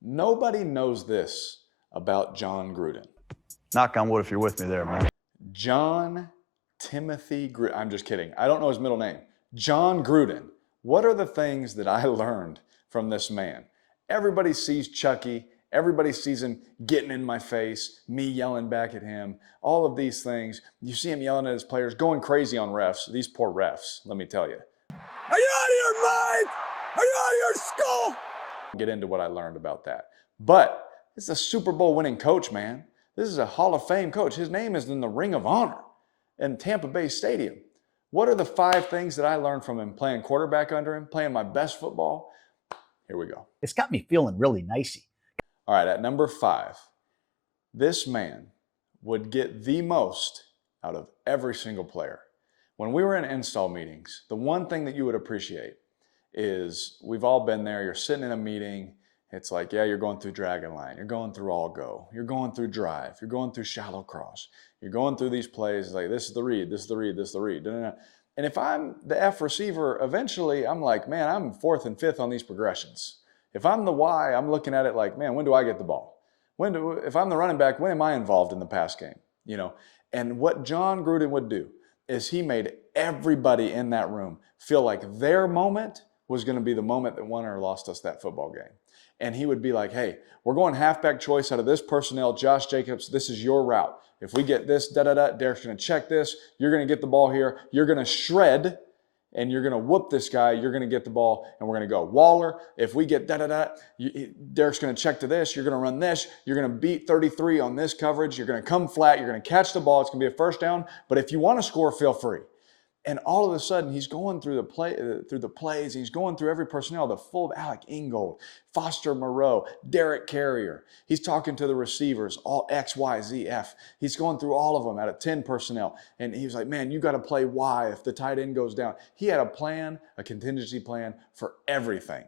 Nobody knows this about Jon Gruden. Knock on wood if you're with me there, man. John Timothy Gruden. I'm just kidding. I don't know his middle name. Jon Gruden. What are the things that I learned from this man? Everybody sees Chucky. Everybody sees him getting in my face, me yelling back at him, all of these things. You see him yelling at his players, going crazy on refs. These poor refs, let me tell you. Are you out of your mind? Are you out of your skull? Get into what I learned about that. But this is a Super Bowl winning coach, man. This is a Hall of Fame coach. His name is in the Ring of Honor in Tampa Bay Stadium. What are the 5 things that I learned from him playing quarterback under him, playing my best football? Here we go. It's got me feeling really nicey. All right, at number 5, this man would get the most out of every single player. When we were in install meetings, the one thing that you would appreciate is we've all been there. You're sitting in a meeting. It's like, yeah, you're going through Dragon Line. You're going through All Go. You're going through Drive. You're going through Shallow Cross. You're going through these plays. It's like, this is the read, this is the read, this is the read. And if I'm the F receiver, eventually I'm like, man, I'm 4th and 5th on these progressions. If I'm the Y, I'm looking at it like, man, when do I get the ball? If I'm the running back, when am I involved in the pass game? You know. And what Jon Gruden would do is he made everybody in that room feel like their moment was going to be the moment that won or lost us that football game. And he would be like, hey, we're going halfback choice out of this personnel. Josh Jacobs, this is your route. If we get this, Derek's going to check this. You're going to get the ball here. You're going to shred, and you're going to whoop this guy. You're going to get the ball, and we're going to go. Waller, if we get Derek's going to check to this. You're going to run this. You're going to beat 33 on this coverage. You're going to come flat. You're going to catch the ball. It's going to be a first down. But if you want to score, feel free. And all of a sudden, he's going through the plays. He's going through every personnel, the full Alec Ingold, Foster Moreau, Derek Carrier. He's talking to the receivers, all X, Y, Z, F. He's going through all of them out of 10 personnel. And he was like, man, you got to play Y if the tight end goes down. He had a plan, a contingency plan for everything.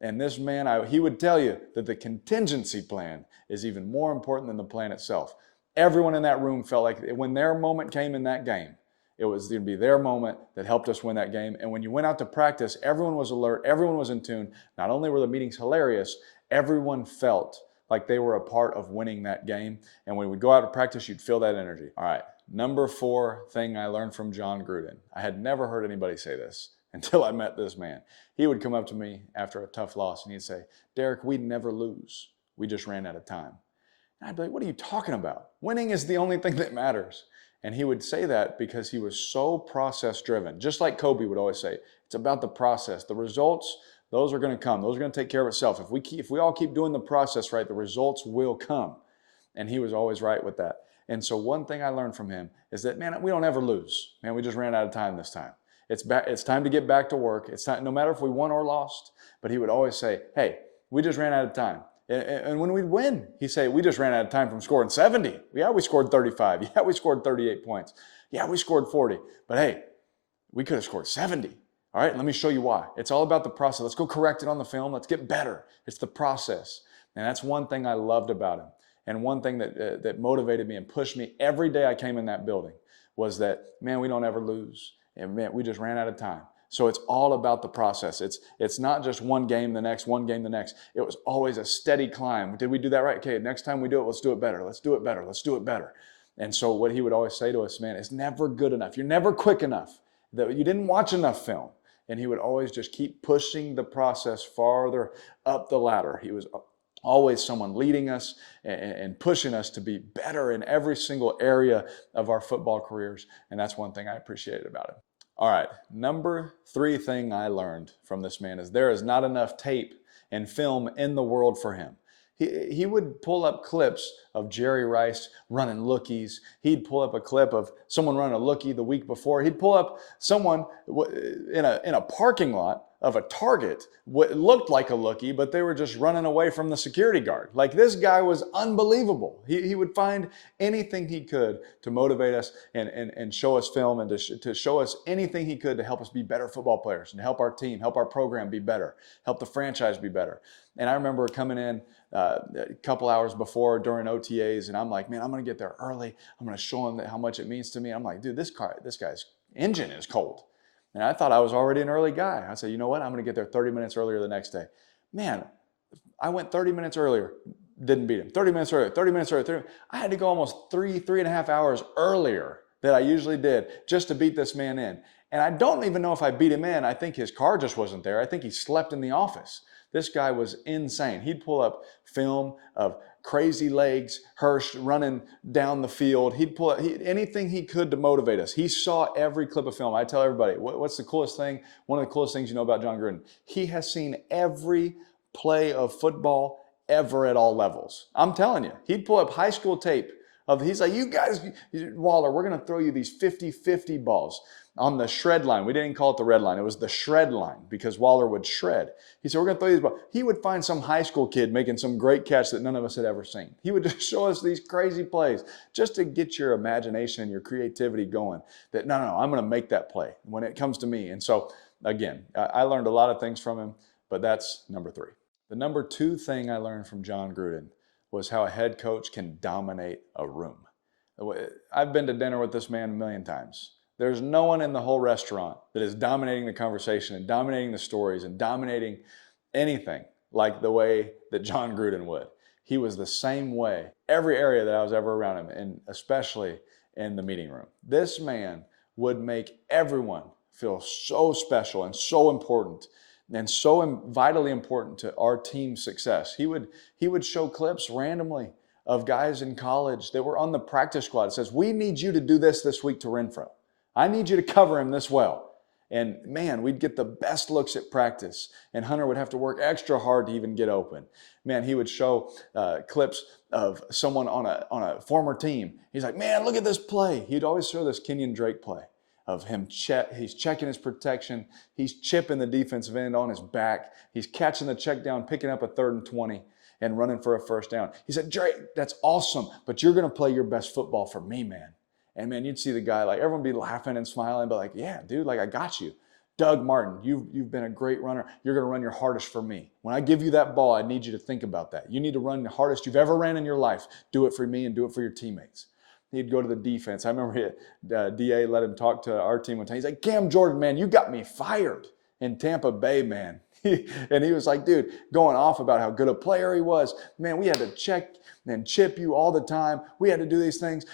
And this man, he would tell you that the contingency plan is even more important than the plan itself. Everyone in that room felt like when their moment came in that game, it was going to be their moment that helped us win that game. And when you went out to practice, everyone was alert. Everyone was in tune. Not only were the meetings hilarious, everyone felt like they were a part of winning that game. And when we go out to practice, you'd feel that energy. All right, number 4 thing I learned from Jon Gruden. I had never heard anybody say this until I met this man. He would come up to me after a tough loss and he'd say, Derek, we'd never lose. We just ran out of time. And I'd be like, what are you talking about? Winning is the only thing that matters. And he would say that because he was so process driven. Just like Kobe would always say, it's about the process. The results, those are going to come. Those are going to take care of itself. If we all keep doing the process right, the results will come. And he was always right with that. And so one thing I learned from him is that, man, we don't ever lose. Man, we just ran out of time this time. It's time to get back to work. It's time, no matter if we won or lost. But he would always say, hey, we just ran out of time. And when we'd win, he'd say, we just ran out of time from scoring 70. Yeah, we scored 35. Yeah, we scored 38 points. Yeah, we scored 40. But hey, we could have scored 70. All right, let me show you why. It's all about the process. Let's go correct it on the film. Let's get better. It's the process. And that's one thing I loved about him. And one thing that motivated me and pushed me every day I came in that building was that, man, we don't ever lose. And man, we just ran out of time. So it's all about the process. It's not just one game the next, one game the next. It was always a steady climb. Did we do that right? Okay, next time we do it, let's do it better. Let's do it better. Let's do it better. And so what he would always say to us, man, it's never good enough. You're never quick enough. That you didn't watch enough film. And he would always just keep pushing the process farther up the ladder. He was always someone leading us and pushing us to be better in every single area of our football careers. And that's one thing I appreciated about him. All right, number 3 thing I learned from this man is there is not enough tape and film in the world for him. He would pull up clips of Jerry Rice running lookies. He'd pull up a clip of someone running a lookie the week before. He'd pull up someone in a parking lot of a Target. What looked like a lookie, but they were just running away from the security guard. Like, this guy was unbelievable. He would find anything he could to motivate us and show us film and to show us anything he could to help us be better football players and help our team, help our program be better, help the franchise be better. And I remember coming in a couple hours before during OTAs, and I'm like, man, I'm going to get there early. I'm going to show him how much it means to me. I'm like, dude, this guy's engine is cold. And I thought I was already an early guy. I said, you know what? I'm going to get there 30 minutes earlier the next day. Man, I went 30 minutes earlier, didn't beat him. 30 minutes earlier, 30 minutes earlier. 30. I had to go almost three and a half hours earlier than I usually did just to beat this man in. And I don't even know if I beat him in. I think his car just wasn't there. I think he slept in the office. This guy was insane. He'd pull up film of crazy legs, Hirsch running down the field. He'd pull up anything he could to motivate us. He saw every clip of film. I tell everybody, what's the coolest thing? One of the coolest things you know about Jon Gruden. He has seen every play of football ever at all levels. I'm telling you, he'd pull up high school tape he's like, you guys, Waller, we're going to throw you these 50-50 balls on the shred line. We didn't call it the red line. It was the shred line because Waller would shred. He said, we're going to throw you these balls. He would find some high school kid making some great catch that none of us had ever seen. He would just show us these crazy plays just to get your imagination and your creativity going that, no, I'm going to make that play when it comes to me. And so, again, I learned a lot of things from him, but that's number 3. The number 2 thing I learned from Jon Gruden was how a head coach can dominate a room. I've been to dinner with this man a million times. There's no one in the whole restaurant that is dominating the conversation and dominating the stories and dominating anything like the way that Jon Gruden would. He was the same way every area that I was ever around him, and especially in the meeting room. This man would make everyone feel so special and so important and so vitally important to our team's success. He would show clips randomly of guys in college that were on the practice squad. It says, we need you to do this week to Renfro. I need you to cover him this well. And man, we'd get the best looks at practice. And Hunter would have to work extra hard to even get open. Man, he would show clips of someone on a former team. He's like, man, look at this play. He'd always show this Kenyon Drake play of him he's checking his protection, he's chipping the defensive end on his back, he's catching the check down, picking up a 3rd and 20 and running for a first down. He said, Drake, that's awesome, but you're going to play your best football for me, man. And man, you'd see the guy, like everyone be laughing and smiling, but like, yeah, dude, like I got you. Doug Martin, you've been a great runner. You're going to run your hardest for me. When I give you that ball, I need you to think about that. You need to run the hardest you've ever ran in your life. Do it for me and do it for your teammates. He'd go to the defense. I remember DA let him talk to our team one time. He's like, Cam Jordan, man, you got me fired in Tampa Bay, man. And he was like, dude, going off about how good a player he was. Man, we had to check and chip you all the time. We had to do these things.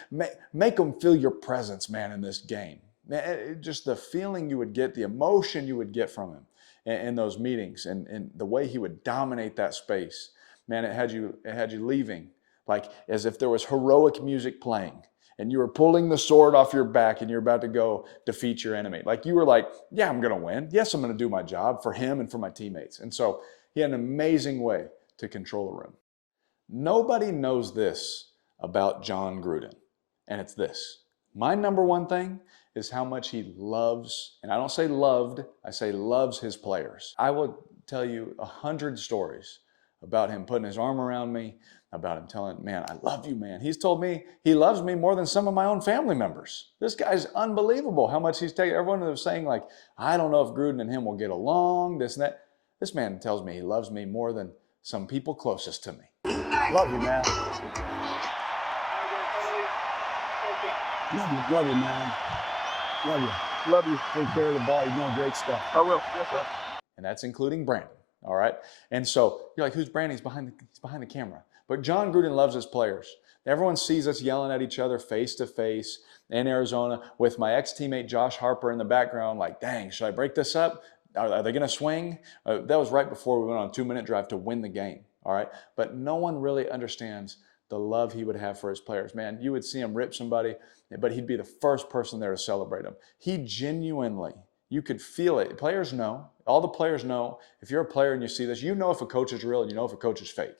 Make them feel your presence, man, in this game. Man, just the feeling you would get, the emotion you would get from him in those meetings and the way he would dominate that space. Man, it had you leaving like as if there was heroic music playing. And you were pulling the sword off your back and you're about to go defeat your enemy. Like you were like, yeah, I'm going to win. Yes, I'm going to do my job for him and for my teammates. And so he had an amazing way to control the room. Nobody knows this about Jon Gruden. And it's this. My number 1 thing is how much he loves, and I don't say loved, I say loves his players. I will tell you 100 stories about him putting his arm around me, about him telling, man, I love you, man. He's told me he loves me more than some of my own family members. This guy's unbelievable how much he's taken. Everyone was saying like, I don't know if Gruden and him will get along, this and that. This man tells me he loves me more than some people closest to me. Love you, man. Love you, man. Love you. Love you. Take care of the ball. You're doing great stuff. I will. Yes, sir. And that's including Brandon. All right. And so you're like, who's Brandon? He's behind the camera. But Jon Gruden loves his players. Everyone sees us yelling at each other face to face in Arizona with my ex-teammate Josh Harper in the background, like, dang, should I break this up? Are they going to swing? That was right before we went on a 2-minute drive to win the game. All right. But no one really understands the love he would have for his players. Man, you would see him rip somebody, but he'd be the first person there to celebrate him. He genuinely, you could feel it. Players know. All the players know. If you're a player and you see this, you know if a coach is real and you know if a coach is fake.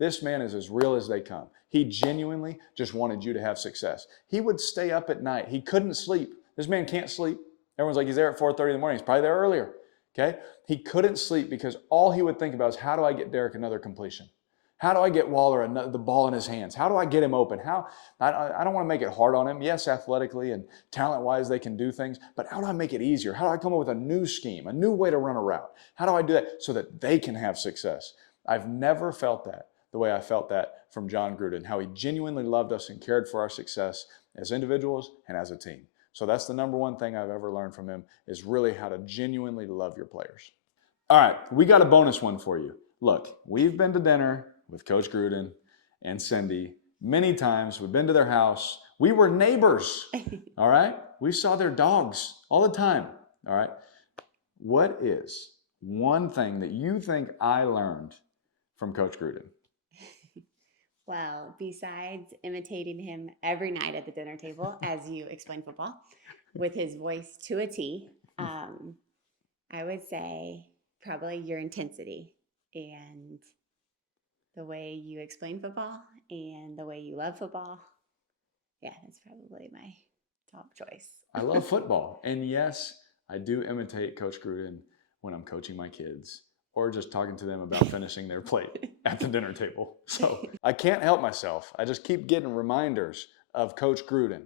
This man is as real as they come. He genuinely just wanted you to have success. He would stay up at night. He couldn't sleep. This man can't sleep. Everyone's like, he's there at 4:30 in the morning. He's probably there earlier. Okay? He couldn't sleep because all he would think about is, how do I get Derek another completion? How do I get Waller the ball in his hands? How do I get him open? I don't want to make it hard on him. Yes, athletically and talent-wise they can do things, but how do I make it easier? How do I come up with a new scheme, a new way to run a route? How do I do that so that they can have success? I've never felt that the way I felt that from Jon Gruden, how he genuinely loved us and cared for our success as individuals and as a team. So that's the number 1 thing I've ever learned from him, is really how to genuinely love your players. All right, we got a bonus one for you. look, we've been to dinner with Coach Gruden and Cindy many times. We've been to their house. We were neighbors, all right? We saw their dogs all the time, all right? What is one thing that you think I learned from Coach Gruden? Well, besides imitating him every night at the dinner table as you explain football with his voice to a T, I would say probably your intensity and the way you explain football and the way you love football. Yeah, that's probably my top choice. I love football. And yes, I do imitate Coach Gruden when I'm coaching my kids or just talking to them about finishing their plate at the dinner table. So I can't help myself. I just keep getting reminders of Coach Gruden.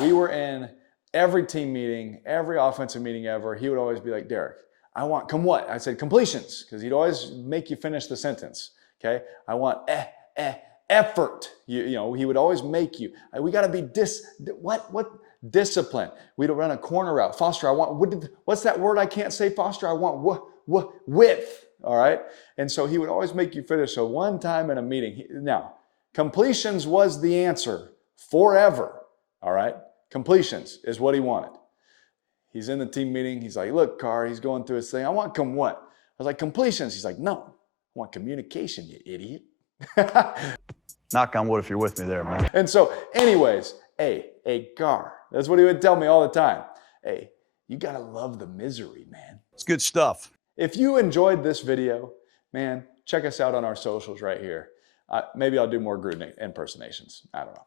We were in every team meeting, every offensive meeting ever. He would always be like, Derek, I want, come what? I said completions, because he'd always make you finish the sentence, okay? I want effort. You know, he would always make you. We got to be discipline. We'd run a corner route. Foster, I want, what's that word I can't say, Foster? I want width, all right? And so he would always make you finish. So one time in a meeting, now, completions was the answer forever, all right? Completions is what he wanted. He's in the team meeting. He's like, look, Carr, he's going through his thing. I want what? I was like, completions. He's like, no, I want communication, you idiot. Knock on wood if you're with me there, man. And so anyways, hey, Carr, that's what he would tell me all the time. Hey, you got to love the misery, man. It's good stuff. If you enjoyed this video, man, check us out on our socials right here. Maybe I'll do more Gruden impersonations. I don't know.